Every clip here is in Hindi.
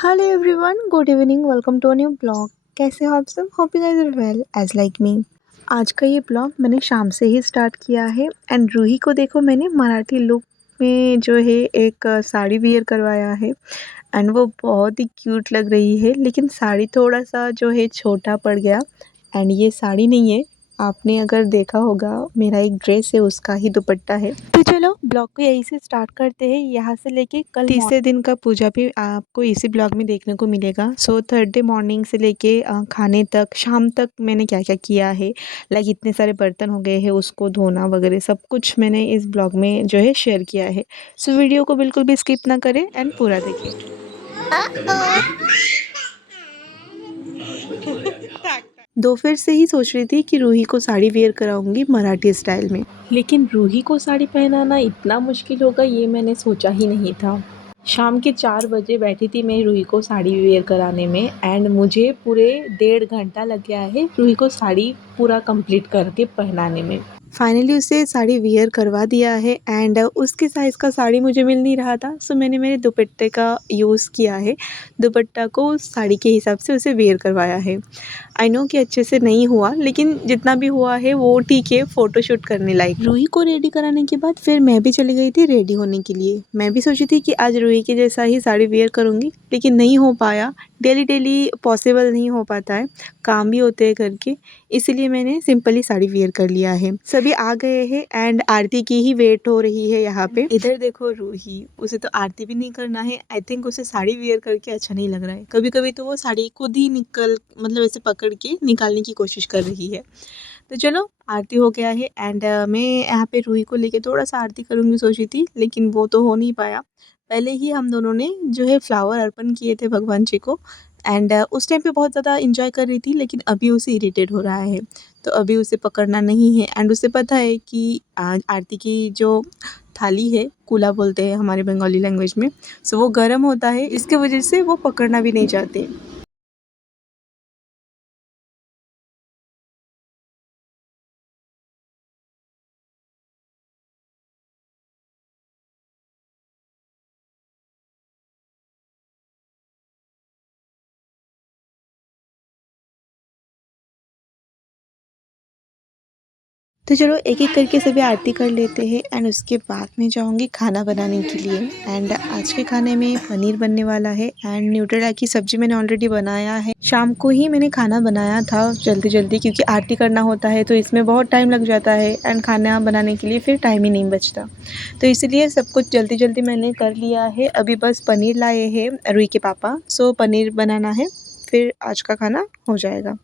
Hello everyone, good evening, welcome to a new blog. कैसे हो आप सब? Hope you guys are well as like me. आज का ये ब्लॉग मैंने शाम से ही स्टार्ट किया है एंड रूही को देखो मैंने मराठी लुक में जो है एक साड़ी वियर करवाया है एंड वो बहुत ही क्यूट लग रही है, लेकिन साड़ी थोड़ा सा जो है छोटा पड़ गया। एंड ये साड़ी नहीं है, आपने अगर देखा होगा मेरा एक ड्रेस है उसका ही दुपट्टा है। तो चलो ब्लॉग को यहीं से स्टार्ट करते हैं, यहाँ से लेके कल तीसरे दिन का पूजा भी आपको इसी ब्लॉग में देखने को मिलेगा। सो थर्ड डे मॉर्निंग से लेके खाने तक शाम तक मैंने क्या क्या किया है, लाइक इतने सारे बर्तन हो गए हैं उसको धोना वगैरह सब कुछ मैंने इस ब्लॉग में जो है शेयर किया है। सो वीडियो को बिल्कुल भी स्किप ना करें एंड पूरा देखें। दोपहर से ही सोच रही थी कि रूही को साड़ी वेयर कराऊंगी मराठी स्टाइल में, लेकिन रूही को साड़ी पहनाना इतना मुश्किल होगा ये मैंने सोचा ही नहीं था। शाम के 4 बजे बैठी थी मैं रूही को साड़ी वेयर कराने में एंड मुझे पूरे 1.5 घंटा लग गया है रूही को साड़ी पूरा कंप्लीट करके पहनाने में। फाइनली उसे साड़ी वियर करवा दिया है एंड उसके साइज़ का साड़ी मुझे मिल नहीं रहा था, सो मैंने मेरे दुपट्टे का यूज़ किया है। दुपट्टा को साड़ी के हिसाब से उसे वियर करवाया है। आई नो कि अच्छे से नहीं हुआ, लेकिन जितना भी हुआ है वो ठीक है, फ़ोटोशूट करने लायक। रूही को रेडी कराने के बाद फिर मैं भी चली गई थी रेडी होने के लिए। मैं भी सोची थी कि आज रूही के जैसा ही साड़ी वियर करूँगी, लेकिन नहीं हो पाया। डेली पॉसिबल नहीं हो पाता है, काम भी होते हैं घर के, इसीलिए मैंने सिंपली साड़ी वियर कर लिया है। सभी आ गए हैं एंड आरती की ही वेट हो रही है यहाँ पे। इधर देखो रूही, उसे तो आरती भी नहीं करना है। आई थिंक उसे साड़ी वियर करके अच्छा नहीं लग रहा है। कभी कभी तो वो साड़ी खुद ही मतलब ऐसे पकड़ के निकालने की कोशिश कर रही है। तो चलो आरती हो गया है एंड मैं यहाँ पे रूही को लेके थोड़ा सा आरती करूँगी सोची थी, लेकिन वो तो हो नहीं पाया। पहले ही हम दोनों ने जो है फ्लावर अर्पण किए थे भगवान जी को एंड उस टाइम पे बहुत ज़्यादा इंजॉय कर रही थी, लेकिन अभी उसे इरिटेट हो रहा है। तो अभी उसे पकड़ना नहीं है एंड उसे पता है कि आरती की जो थाली है, कूला बोलते हैं हमारे बंगाली लैंग्वेज में, सो वो गर्म होता है, इसके वजह से वो पकड़ना भी नहीं चाहते। तो चलो एक एक करके सभी आरती कर लेते हैं एंड उसके बाद मैं जाऊंगी खाना बनाने के लिए। एंड आज के खाने में पनीर बनने वाला है एंड न्यूट्रेला की सब्जी मैंने ऑलरेडी बनाया है। शाम को ही मैंने खाना बनाया था जल्दी जल्दी, क्योंकि आरती करना होता है तो इसमें बहुत टाइम लग जाता है एंड खाना बनाने के लिए फिर टाइम ही नहीं बचता। तो इसलिए सब कुछ जल्दी जल्दी मैंने कर लिया है। अभी बस पनीर लाए हैं रुई के पापा, सो पनीर बनाना है, फिर आज का खाना हो जाएगा।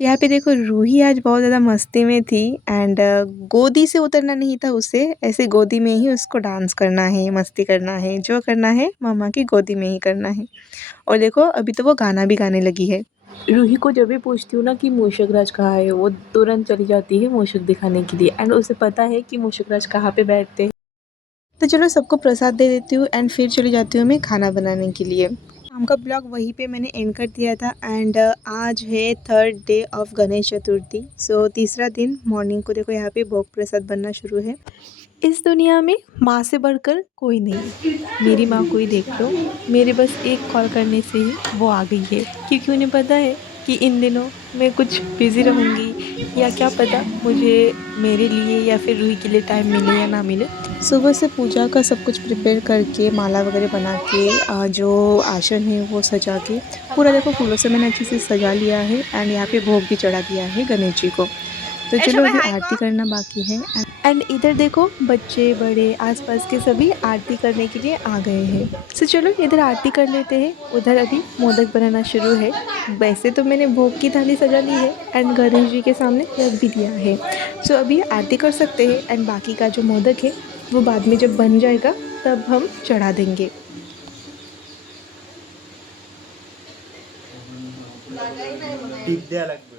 तो यहाँ पे देखो रूही आज बहुत ज़्यादा मस्ती में थी एंड गोदी से उतरना नहीं था उसे, ऐसे गोदी में ही उसको डांस करना है, मस्ती करना है, जो करना है मम्मा की गोदी में ही करना है। और देखो अभी तो वो गाना भी गाने लगी है। रूही को जब भी पूछती हूँ ना कि मूषक राज कहाँ है, वो तुरंत चली जाती है मूषक दिखाने के लिए एंड उसे पता है कि मूषक राज कहाँ पे बैठते हैं। तो चलो सबको प्रसाद दे देती हूँ एंड फिर चली जाती हूँ मैं खाना बनाने के लिए। शाम का ब्लॉग वहीं पे मैंने एंड कर दिया था एंड आज है third day of Ganesh Chaturthi, सो तीसरा दिन मॉर्निंग को देखो यहाँ पे भोग प्रसाद बनना शुरू है। इस दुनिया में माँ से बढ़कर कोई नहीं। मेरी माँ को ही देख लो, मेरे बस एक कॉल करने से ही वो आ गई है, क्योंकि उन्हें पता है कि इन दिनों मैं कुछ बिज़ी रहूँगी, या क्या पता मुझे मेरे लिए या फिर रूही के लिए टाइम मिले या ना मिले। सुबह से पूजा का सब कुछ प्रिपेयर करके माला वगैरह बना के जो आसन है वो सजा के पूरा देखो फूलों से मैंने अच्छे से सजा लिया है एंड यहाँ पे भोग भी चढ़ा दिया है गणेश जी को। तो चलो अभी आरती करना बाकी है एंड इधर देखो बच्चे बड़े आसपास के सभी आरती करने के लिए आ गए हैं। तो चलो इधर आरती कर लेते हैं, उधर अभी मोदक बनाना शुरू है। वैसे तो मैंने भोग की थाली सजा ली है एंड गणेश जी के सामने रख भी दिया है। सो अभी आरती कर सकते हैं एंड बाकी का जो मोदक है वो बाद में जब बन जाएगा तब हम चढ़ा देंगे। টিপ দেয়া লাগবে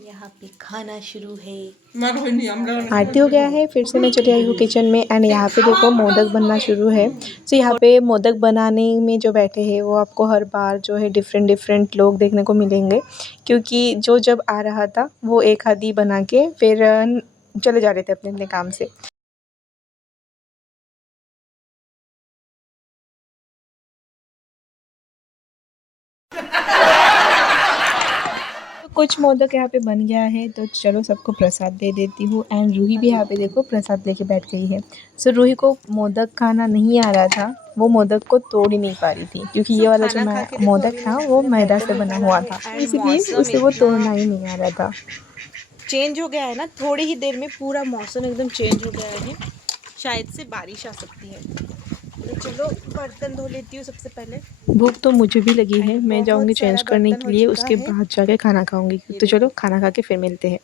यहाँ पे खाना शुरू है। आरती आरती हो गया है, फिर से मैं चली आई हूँ किचन में एंड यहाँ पे देखो मोदक बनना शुरू है। सो यहाँ पे मोदक बनाने में जो बैठे हैं वो आपको हर बार जो है डिफरेंट डिफरेंट लोग देखने को मिलेंगे, क्योंकि जो जब आ रहा था वो एक आध ही बना के फिर चले जा रहे थे अपने अपने काम से। तो कुछ मोदक यहाँ पे बन गया है, तो चलो सबको प्रसाद दे देती हूँ। एंड रूही भी यहाँ पे देखो प्रसाद लेके बैठ गई है। सो रूही को मोदक खाना नहीं आ रहा था, वो मोदक को तोड़ ही नहीं पा रही थी, क्योंकि ये वाला जो मोदक था वो मैदा से बना हुआ था, इसलिए उसे वो तोड़ना ही नहीं आ रहा था। चेंज हो गया है ना, थोड़ी ही देर में पूरा मौसम एकदम चेंज हो गया है, शायद से बारिश आ सकती है। तो चलो बर्तन धो लेती हूँ सबसे पहले। भूख तो मुझे भी लगी है, मैं जाऊँगी चेंज करने के लिए, उसके बाद जाके खाना खाऊंगी। तो चलो खाना खा के फिर मिलते हैं।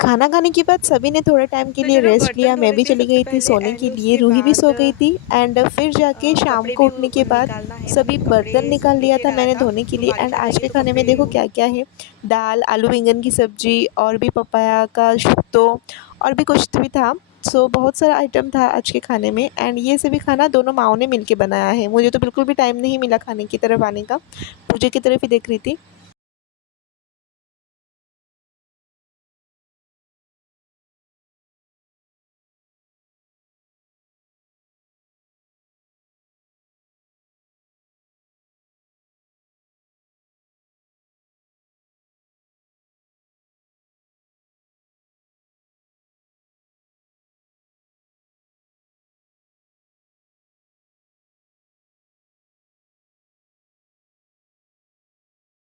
खाना खाने के बाद सभी ने थोड़े टाइम के लिए रेस्ट लिया, मैं भी चली गई थी सोने के लिए, रूही भी सो गई थी। एंड फिर जाके शाम को उठने के बाद सभी बर्तन निकाल लिया था मैंने धोने के लिए। एंड आज के खाने में देखो क्या क्या है, दाल, आलू बैंगन की सब्जी और भी पपाया का शुक्तो और भी कुछ भी था। सो बहुत सारा आइटम था आज के खाने में। एंड ये सभी खाना दोनों माओ ने मिलके बनाया है, मुझे तो बिल्कुल भी टाइम नहीं मिला खाने की तरफ आने का, पूजे की तरफ ही देख रही थी।